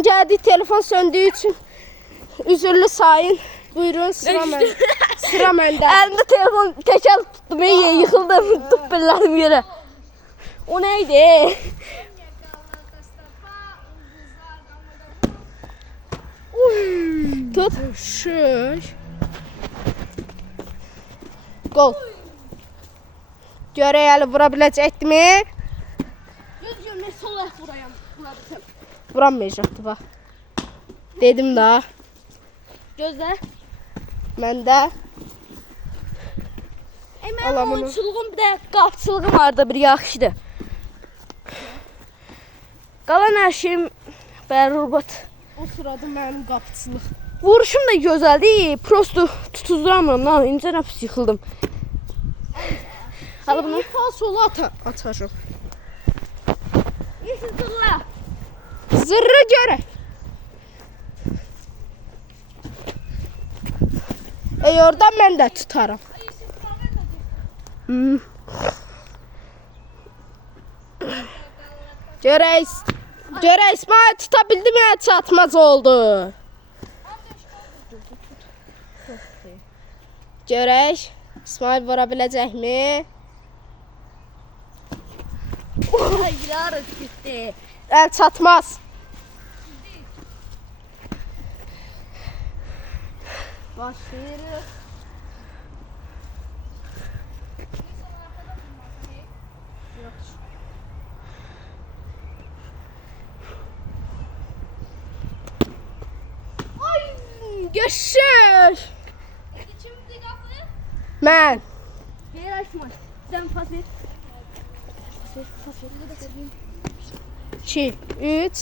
Elimizden geldiği telefon söndüğü için üzürlü sayın. Buyurun sıra məndə. Sıra məndə. Elimde telefon tekel tuttum. Yıkıldım. Tutup bellerim yere. O neydi? Tut. Şuş. Gol. Görək əli vura biləcəkdimi? Gözümü sol ayak vurayım. Vuramayacaqdı bax. Dedim da. Gözle. Məndə. Benim Alamını. oyunçuluğum bir de qapçılığım vardı bir yaxşıdır. Qalan hər şeyim bərbad. O sırada mənim qapıçılıq. Vuruşum da gözəldi. Prosto tutuzduramıram lan. İncə nəfis yıxıldım. Al bunu. Fal sola atacağım. Zırla. Zırrı görək. Oradan mən də tutarım. Görək İsmail tutabildi mi? Çatmaz oldu. Görək İsmail vura biləcəkmi? Ay yarın gitti. Əl çatmaz. Başlayırıq. Ay, görüşür. Mən. Ver açma. Sen pas ver. 2, 3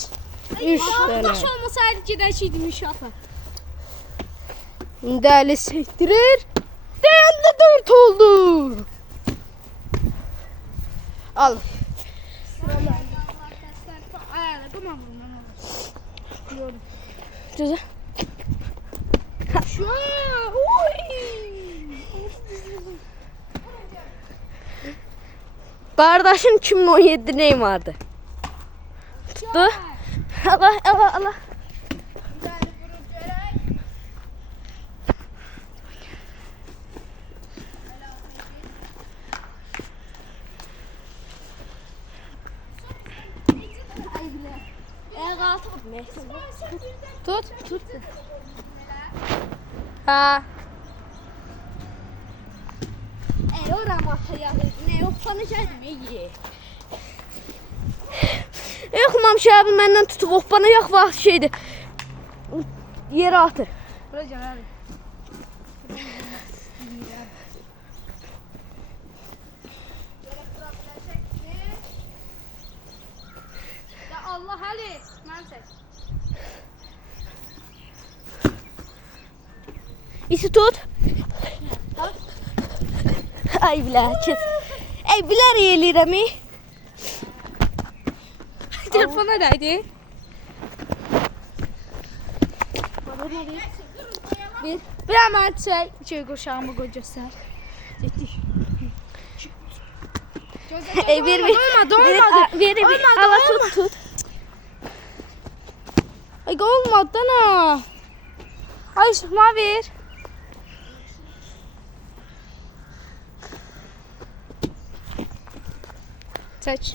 dənə. Taş olmasaydı gedəcəydim inşallah. İndi əli sektirir. Deyəndə 4 oldu. Al. Güzel. Şu an. Kardeşin 2017 neyim vardı? Tuttu. Allah Allah Allah. Tut. Tut. Ha. Yok Mamşi abi benden tutup bana yok vaxt şeydi. Yere atır. Allah Ali, mən çək. İsi tut. Ay biləkiz. Ey bilər eləyirəm. Telefona dəydi. Bir mən çək. Şey qoşağımı qoy göstər. Getdik. Ey ver. Olmadı, olmadı. Ver. Olmadı, Allah olmadı. tut. Ay olmadı da nə? Ay şıxma ver. Çək.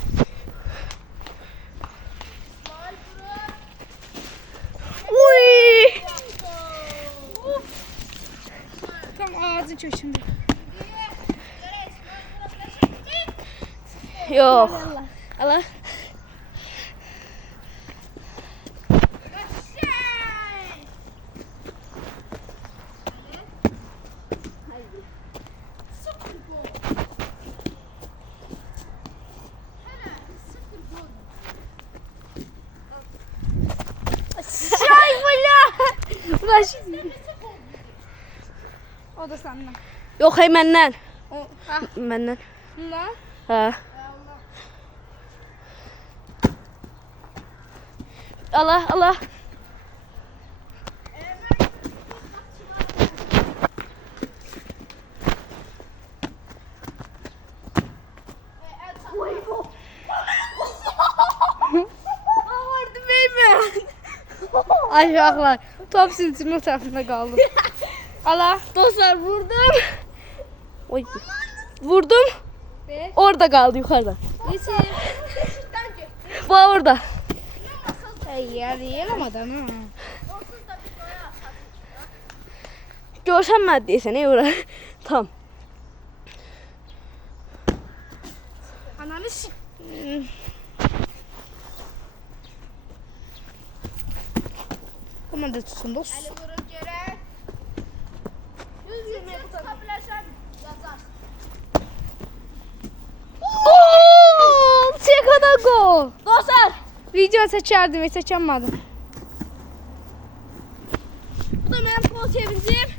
Uy. Tam ağzı köşümdə. Yok. Allah. Baş. O da səndən. Yok hey menden. O, ha, Menden. bunlar. Ha. Allah Allah. Ağırdı beyim. Aşağılar. Top silsinin o tarafında kaldım. Allah. Dostlar vurdum. Oy. Vurdum. Orada kaldı yukarıda. Bu orada. Yarayamadım ha. Görsən deyəsən ey ora. Tam. Ananı s... Komanda tutsun dost. Əli vurub görək. 100 tuta bilərsən, yazarsın. Gol! Çekada gol. Dostlar Video seçerdim ve seçemedim. bu da mənim gol sevincim.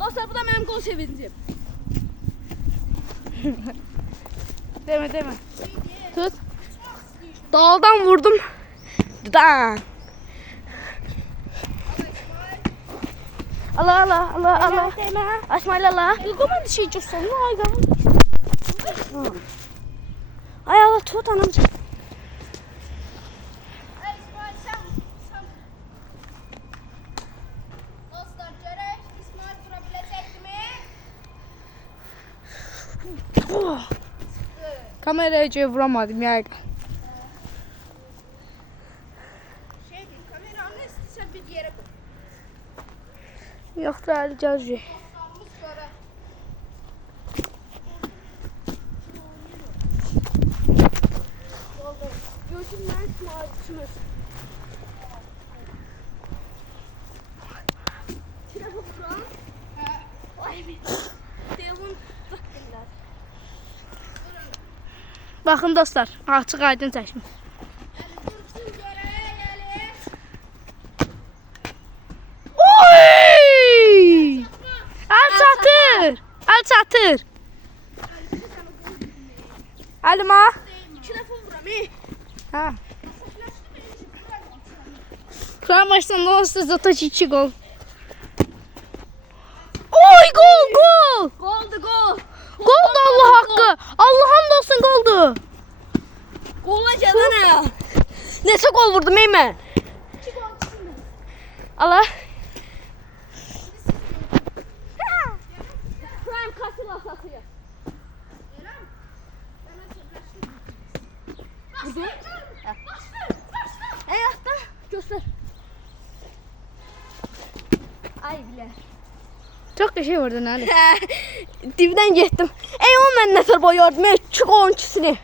Dostlar bu da mənim gol sevincim. Deme. Tut. Daldan vurdum. Dan. Allah. Deme. Açmayla la. Komanda şey çözsün. Ay gavur. Ay Allah tut anamcım. Əli İsmail, sən. Dostlar, görək İsmail vura biləcəkdimi? Kameraya vuramadım ya. Kameranı istəsən bir yerə qoy. Yok da Ali Cazcı. Namus sonra. Gözümdən İsmail düşmüş. Telefon vuran. Ay bir. Telefon bakırlar. Bakın dostlar. Açık aydın çəkmiş. Əli dursun görək, Əli. Oy! El çatır. Alma. Telefon vuram ey. Ha. Şu an baştan olsa zaten 2 gol. Oy gol. Goldu gol. Gol da Allah hakkı. Allah hamdolsun goldu. Gola gələnə. Neçə gol vurdum ey mən? Allah. Prime Castle satıyor. Vurdun? Ey atla. Göster. Ay bile. Çok bir şey vurdun Ali. Dibdən getdim. Ey o mən nətər boy yardım et. Çıx onun ikisini.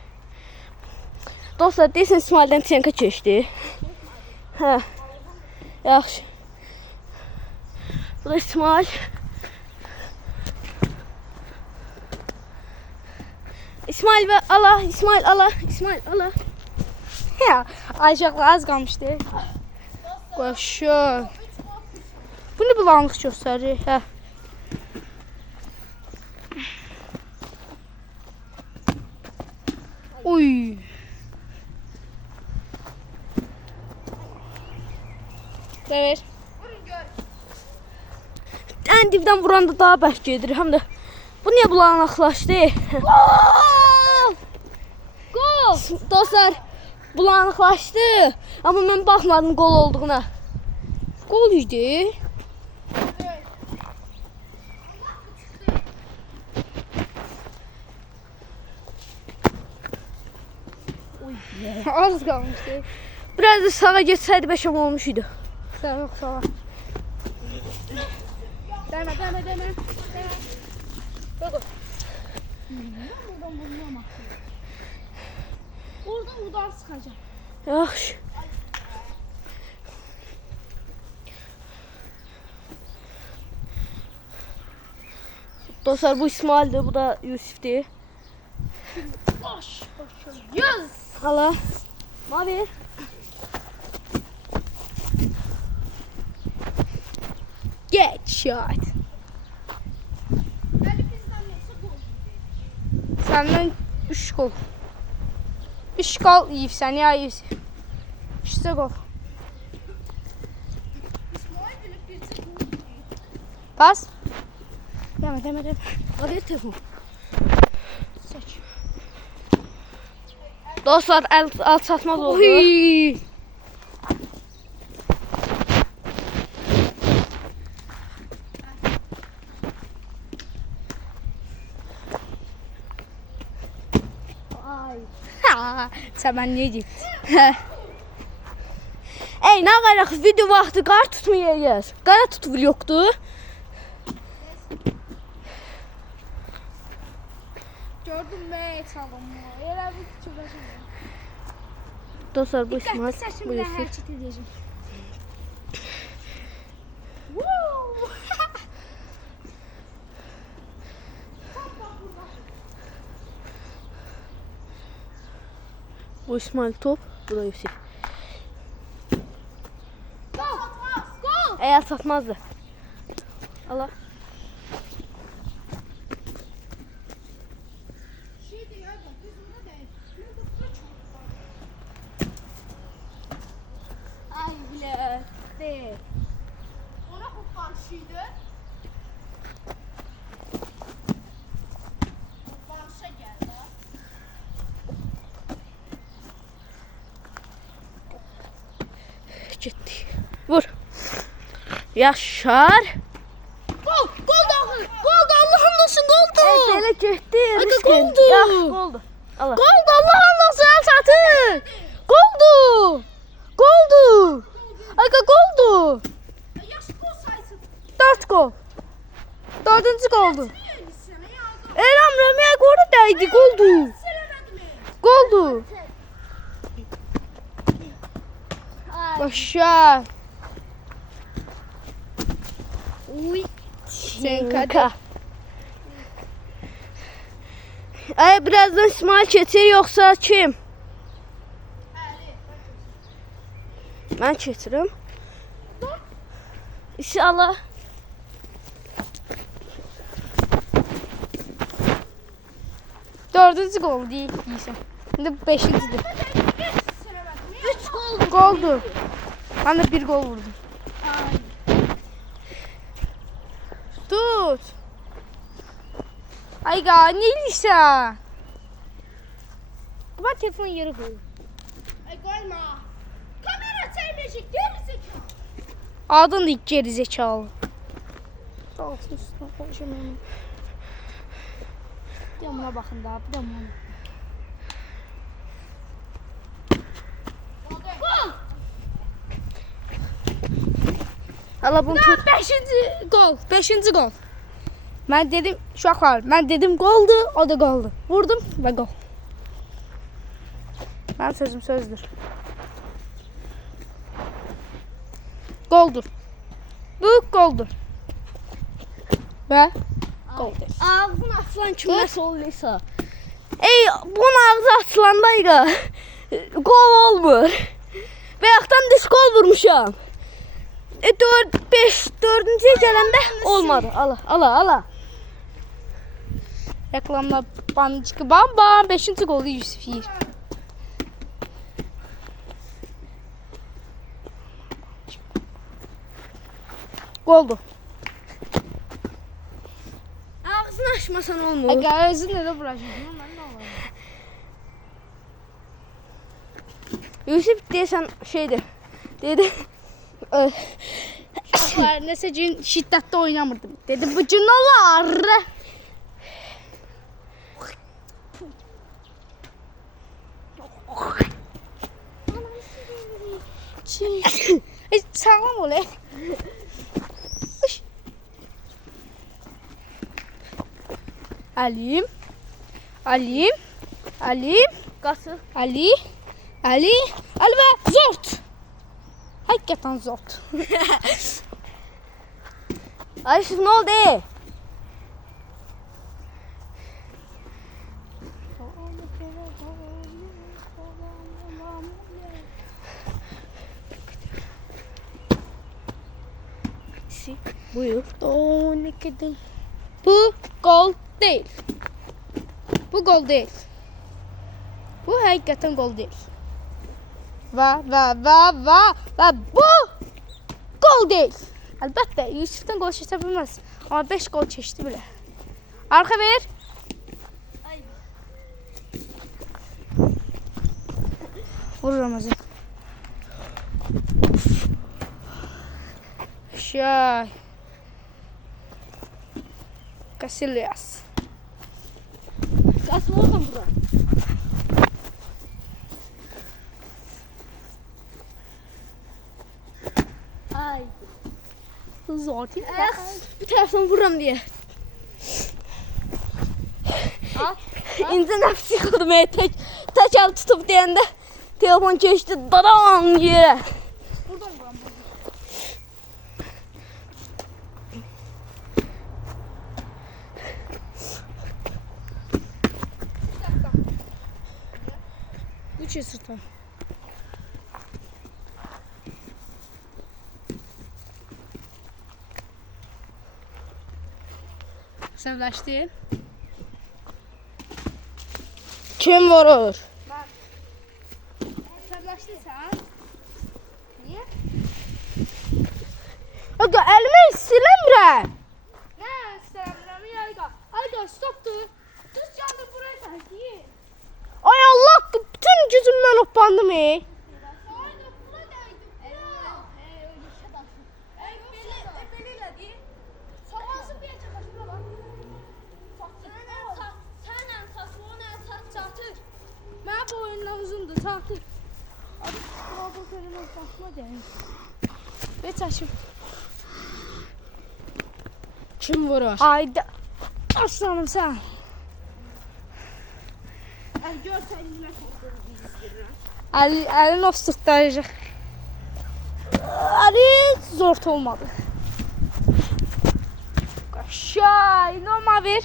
Dostlar deyəsən İsmaildən Tiyanka keçdi. Hə. Yaxşı. Bu da İsmail. İsmail ve Allah, İsmail Allah, İsmail Allah. Ya Ayşak'la az kalmıştı. Koşuyor. Bu ne bulanık gösteriyor? Hə. Oy. Evet. Ən dibdən vuranda daha bərk gedir. Həm də bu niyə bulanıqlaşdı? Gol! Dostlar, bulanıqlaşdı. Amma mən baxmadım gol olduğuna. Gol idi. Az kalmıştı. Biraz da sağa geçsəydi bəşəm olmuş idi. Sen yok sağ. Deme. Oradan sıkacağım. Yaxşı. Dostlar bu İsmail'dir, bu da Yusif'dir. Yaz. Hala. Mavi. Get shot. Əli bizdən neçə gol yedi? Senden 3 gol. 3 gol yiyip sen ya Yusuf. 3 gol. İsmail bilib bircə gol yedi. Pas. Deme. Hadi telefon. Seç. Dostlar el çatmaz oldu. Oy. Səmənliyə getdi. Hə. Ey, nə qaraq video vaxtı qar tutmayacağız. Qara tutuvul yoxdur. Gördün mü çalımı? Elə bir fikirləşim. Dostlar bu İsmail. Bu Yusuf. hərəkət edəcəm. Bu İsmail top. Bu da Yusuf. Gol! Eğer satmazdı. Allah. Şey diyor da düzünde değil. Ay bile. De. Ona hoppan şeydi. Hoppanışa geldi. Gitti. Vur. Yaşar. Gol! Gol da! Gol da Allah'ım nasıl goldu? Ey böyle gitti. Risk goldu. Yaş goldu. Allah. Goldu Allah'ım nasıl satın? Goldu! Goldu! Aga goldu! Yaş gol saysın. 4 gol. 4. goldu. Neymiş sana ya? Eram Ramiye golü değdi. Goldu. Söylemedi mi? Goldu. Başar. Uy. Cenka. Ay birazdan İsmail keçir yoksa kim? Ben keçirim. İnşallah. Dördüncü gol değil deyirsən. İndi beşincidir. Söylemedi mi? 3 gol. Goldu. Ben de bir gol vurdum. Tut. Ay ga ne ilişsən? Ben telefon yeri koyuyorum. Ay koyma. Kamera çekmeyecek geri zekalı. Adın da geri zekalı. Sağ olsun üstüne konuşamıyorum. Bir de buna bakın daha bir de buna. Allah bunu tut. Beşinci gol. Beşinci gol. Ben dedim uşaqlar, ben dedim goldu, o da goldu. Vurdum ve gol. Ben sözüm sözdür. Goldur. Bu goldur. Ve goldur. Ağzın açılan kimləsə olduysa. Ey, bunun ağzı açılandayqa gol olmur. Və yaxdan düz gol vurmuşam. 4-5-4-cüyə gələndə olmadı. Allah. Reklamda bam çıkı bam bam 5. golü Yusuf yer. Goldu. Ağzını açmasan olmur. Aga özünlə də vuracaqdım ama nə olar? Yusuf deyəsən şeydir. Dedi. Uşaqlar nəsə gün şiddətli oynamırdım. Dedim bu gün olar. Ay sağlam ol. Alim. Qası. Ali ve Zort. Hakikaten Zort. Ay Yusuf nə oldu? Buyur. Bu gol değil. Bu gol değil. Bu hakikaten gol değil. Ve bu gol değil. Elbette Yusuf'tan gol çekebilmez. Ama 5 gol çeşti bile. Arka ver. Vur Ramazan. Şay. Casillas. Qası oradan bura. Ay. Zor değil. Bir taraftan vururam diye. Al. İnce nəfs yıxıldım. Tek el tutup deyəndə telefon keçdi. Dadan yere. Buradan vuram. Üç ısırtma. Sevlaştın. Kim vurur? Sablaştın sen. Niye? Aga elimi siləmirəm. Ne istemiyorum Ayga. Ayga stop dur. Düz yandı buraya sanki. Ay Allah bütün gücümdən hoppandım. Ayga buna değdi. Öyle şey daşın. Beliyle değil. Sabahsı bir yere başına bak. Senden tasma ona çatır. Ben bu oyundan uzundu. Tahtır. Abi bu kelime bakma değil. Geç aşım. Kim vurur? Ayda. Aslanım sen. Ay görsen eline koyduğunu Elin o sırtlayacak. Ali zor olmadı. Kaşay, normal ver.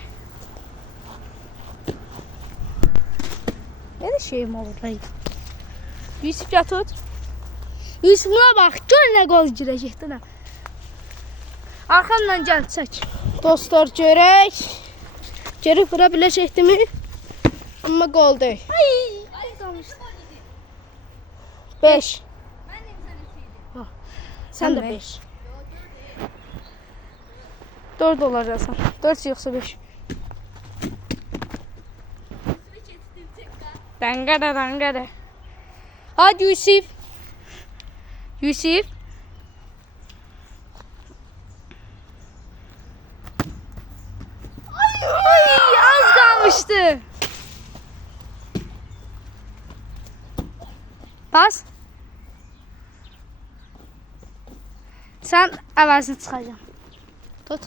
Ne de şeyim olur hayır. Yusuf ya tut. Yusuf'a bak, gör ne gol girecekti ha. Arkamdan gel çək. Dostlar görək. Geri vura biləcəkdi mi? Amma gol deyil. Ay kalmıştı. 5. Ben de internetiydim. Sen de 5. 4 olacaqsan. 4 yoxsa 5. Dangada dangada. Hadi Yusuf. Yusuf. Ay, az kalmıştı. Bas. Sen əvəzini çıxacağım. Tut.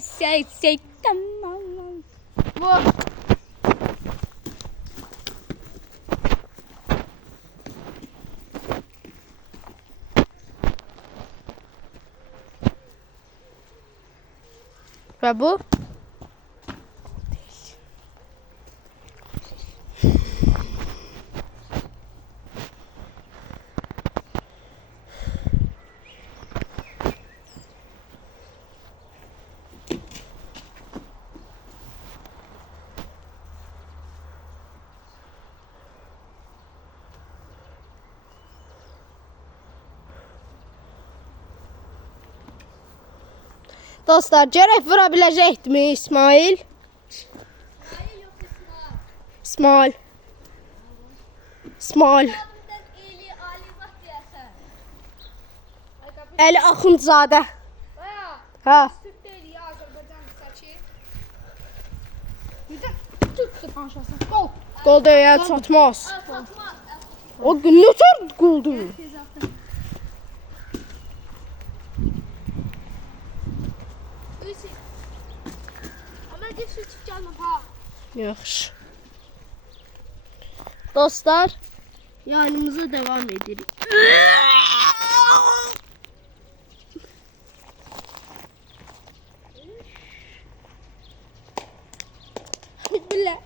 Say. Tamam. Vur. Ve bu. Dostlar, görək vura biləcəkdimi İsmail? Hayır yok İsmail. İsmail. İsmail. Adımdan Eli Ali bak diyesen. Əli Axundzadə. Baya. Ha. Türk değil ya Azerbaycan saçı. Bir də tut aşağısı. Gol. Gol deyə çatmaz. Fatma. O nötər goldur. Üsü. Ama git su çık gelme ha. Yaxşı. Dostlar, yayınımıza devam edirik. Bismillah.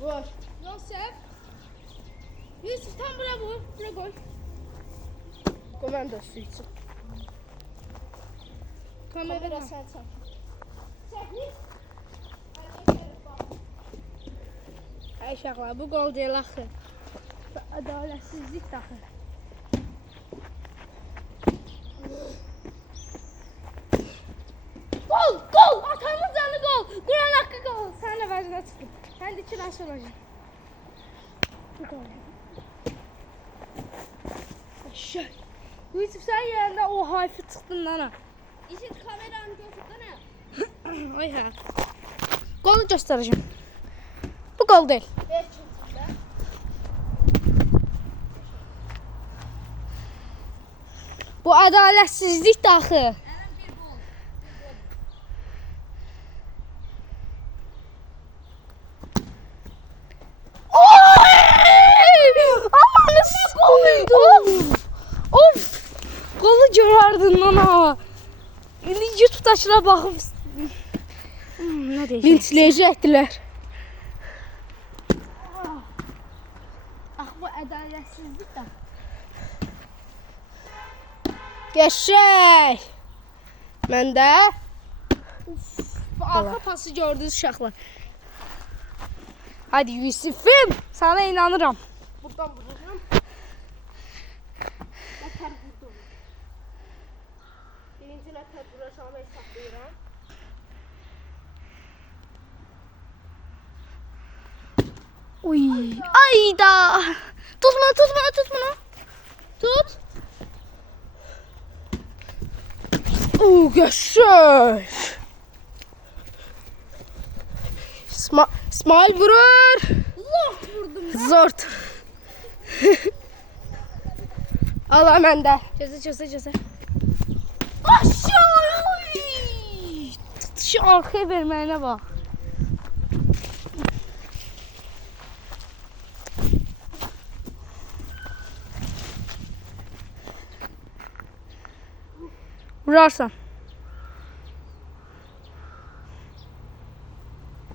Vur. Yosef. Yusuf tam buraya vur. Buraya koy. Komanda su için. Kamera sen çek. Çekil. Ay uşaqlar, bu gol deyil axı. Ədalətsizlik daxı. Gol! Atamın canı gol! Quran haqqı gol! Sənin əvəzinə çıxdım. Mən də 2 raş olacağım. Bu gol. Aşağı. Yusuf sen yerinde o hayfı çıktın lan. İşin kameranı götürdün. Ay ha. Golu göstereceğim. Bu gol değil. Ver çocuklar. Bu adaletsizlik daxı. Hemen bir gol. Aman siz goluydu. Of. Golu görərdin lan ha. İndi YouTube açıla baxıb nə deyəcək? Linçləyəcəkdilər. Ah bu adaletsizlik de. Qəşəng. Mən də bu arxa pası gördünüz uşaqlar. Hadi Yusuf'um, sana inanıram. Buradan vururum. Nətər vurdum. Birinci nətər vuracağımı hesablayıram. Uy, ayda. Tut bunu. Tut. Qəşəng. İsmail vurur. Zort vurdum. Zort. Allah məndə. Gözə. Aşağı. Tutuşu arxaya verməyinə bax. Vurarsan.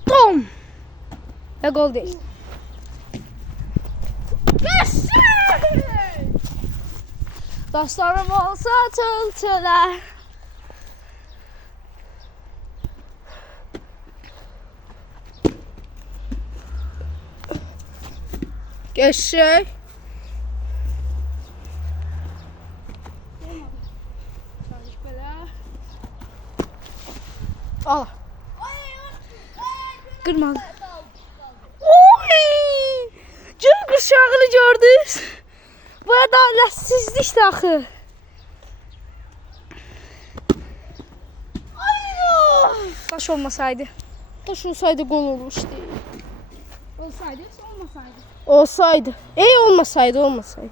Tom. Ve gol değil. Dostlarım olsa tıltılar. Geçey. Al. Kırmadı. Oy! Göl kuşağını gördünüz. Bu adaletsizlik daxı. Taş olmasaydı. Taş olsaydı gol olmuştu. Olsaydı yoksa olmasaydı. Olsaydı. Olmasaydı.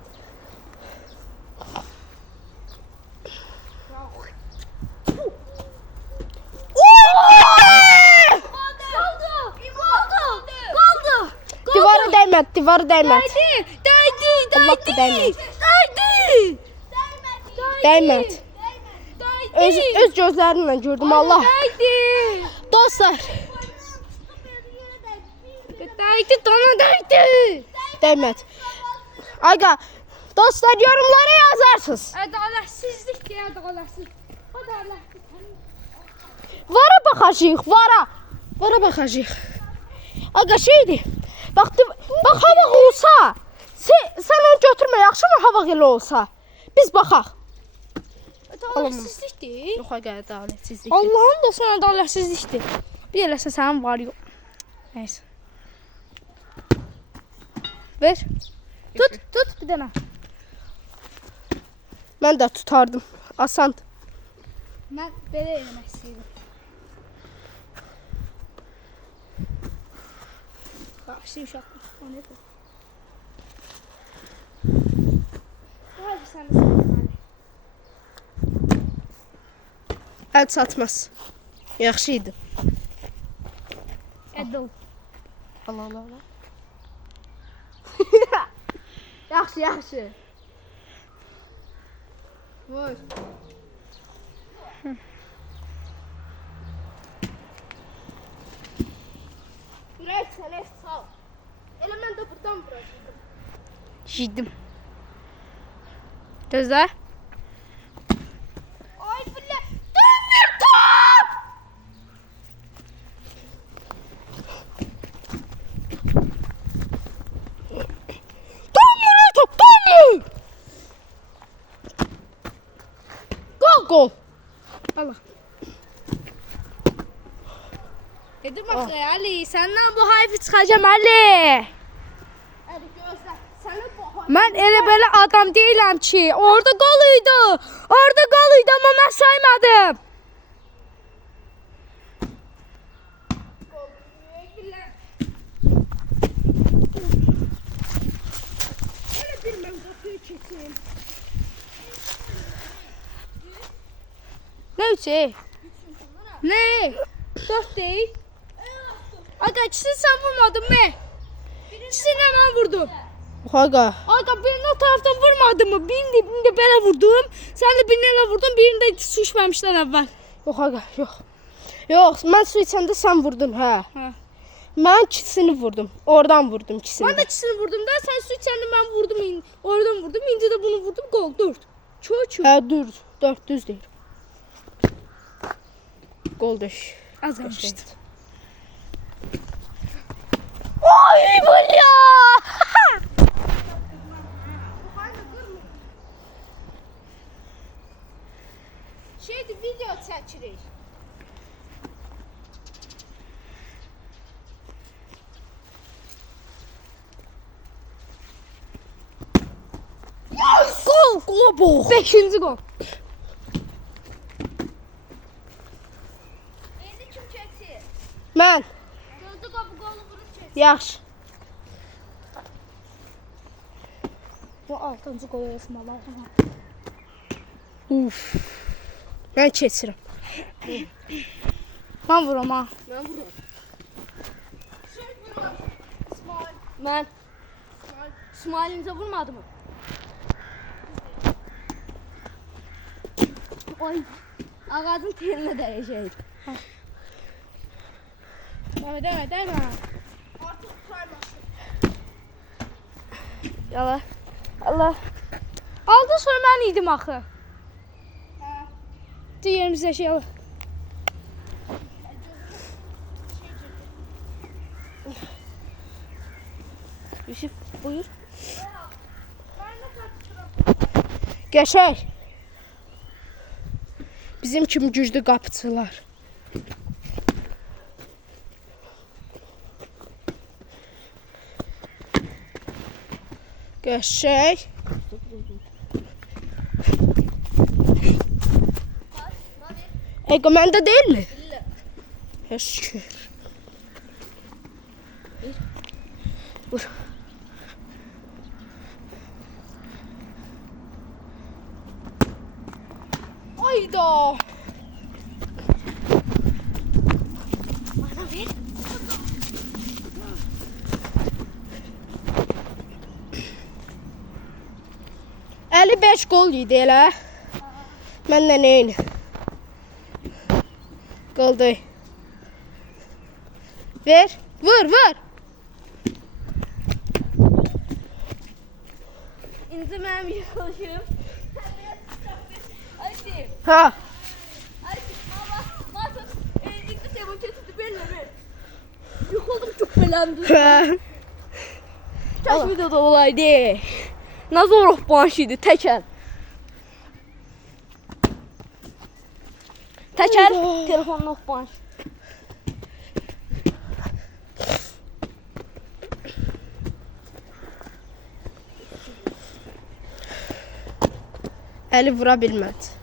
Divara değmedi. Allah da değmedi. Değmedi. Öz gözlerimle gördüm Allah. Dostlar. Değmedi. Aga, dostlar yorumlara yazarsınız. Adaletsizlik ya adaletsiz. Adaletsiz. Vara bakacağıq. Aga şeydir. Bax hava olsa, sen onu götürmə, yaxşı mı hava elə olsa? Biz baxaq. Adaletsizlikdir. Yox, aga, adaletsizlik. Allah'ın da sana adaletsizlikdir. Bir eləsə sənin var yox. Neyse. Ver. Tut bir dənə. Mən də tutardım. Asandır. Mən belə eləmək istəyirəm. Başlayım uşaqlar. O nədir? Hadi sən də sən. Əl çatmaz. Yaxşı idi. Edil. Allah. Yaxşı. Vur. Buraya sənə sal. Elə mən də buradan vuracağım. Yedim. Gözlə. Ay bilə. Dönmür top! Dönmür. Gol. Allah. Dedim bak Ali, senden bu hayfı çıkacağım Ali. Hadi gözle. Seni bu hayfı. Mən elə belə adam deyiləm ki. Orada qol idi. Orada qol idi amma mən saymadım. Ne üçü? Ne? Dört değil. Aga ikisini sen vurmadın mı? İkisini ben vurdum. Aga. Aga birini o taraftan vurmadım mı? Birini de böyle vurdum. Sen de birini ele vurdun. Birini de düşmemişten evvel. Yox aga, yox. Yox, mən su içəndə sən vurdun, hə. Hə. Mən ikisini vurdum. Oradan vurdum ikisini. Ben de ikisini vurdum da sen su içende ben vurdum. Oradan vurdum. İnce de bunu vurdum. Gol. Dört. Çok. Hə, düz. 400 deyir. Gol düş. Azalmıştı. Ay bu ya! Şeydi video çekirik. Gol! Gola bax. Beşinci gol. Endi kim keçir? Mən. Gözü qapı qolu vurup keçir. Yaxşı. Bu altıncı gol olsun. Uf. Mən keçirəm. Ben vuram ha. Mən. İsmail'inize vurmadı mı? Ay. Ağacın teline dəyəcək. Deme. Artıq saymasın. Yala. Allah. Aldın sonra ben idim axı. Diğerimizde şey al. Yusuf buyur. Qəşəng. Bizim kimi güclü qapıçılar. Qəşəng. Ego məndə deyilmi? Şükür. Vur. Hayda. Bana ver. Əli 5 gol yedi elə. Mənlə eyni. Qoldu. Ver. Vur. İndi mənim yıxılışım. Ayşe. Ha. Ayşe. Bakın. İndi telefon keçirdi belli. Yıkıldım çok beləmdi. Kaç videoda olaydı. Nazorov banşıydı təkər. Təkər telefonun banş. Əli vura bilmədi.